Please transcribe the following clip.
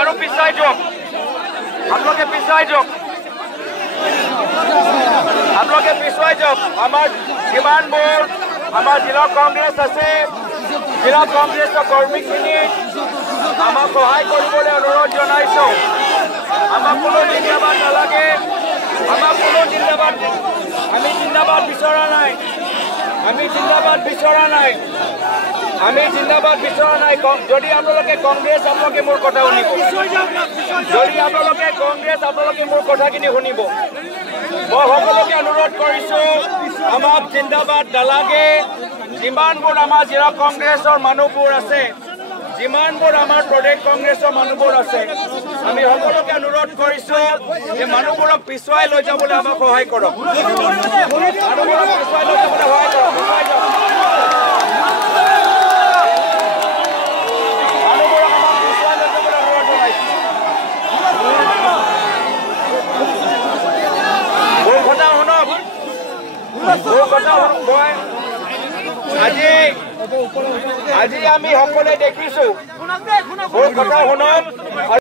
আৰু পিছাই যাওক আপোনালোকে পিছাই যাওক আপোনালোকে পিছুৱাই যাওক আমাৰ যিমানবোৰ আমাৰ জিলা কংগ্ৰেছ আছে জিলা কংগ্ৰেছৰ কৰ্মীখিনি আমাক সহায় কৰিবলৈ অনুৰোধ জনাইছোঁ আমাক কোনো জিন্দাবাদ নালাগে আমাক কোনো জিন্দাবাদ আমি জিন্দাবাদ বিচৰা নাই আমি জিন্দাবাদ বিচৰা নাই আমি জিন্দাবাদ বিচৰা নাই যদি আপোনালোকে কংগ্ৰেছ আপোনালোকে মোৰ কথা শুনিব যদি আপোনালোকে কংগ্ৰেছ আপোনালোকে মোৰ কথাখিনি শুনিব মই সকলোকে অনুৰোধ কৰিছোঁ আমাক জিন্দাবাদ নালাগে যিমানবোৰ আমাৰ জিলা কংগ্ৰেছৰ মানুহবোৰ আছে যিমানবোৰ আমাৰ প্ৰদেশ কংগ্ৰেছৰ মানুহবোৰ আছে আমি সকলোকে অনুৰোধ কৰিছোঁ যে মানুহবোৰক পিছুৱাই লৈ যাবলৈ আমাক সহায় কৰক মানুহবোৰক পিছুৱাই লৈ যাবলৈ সহায় কৰক আজি আমি সকলোৱে দেখিছোঁ মোৰ কথা শুনক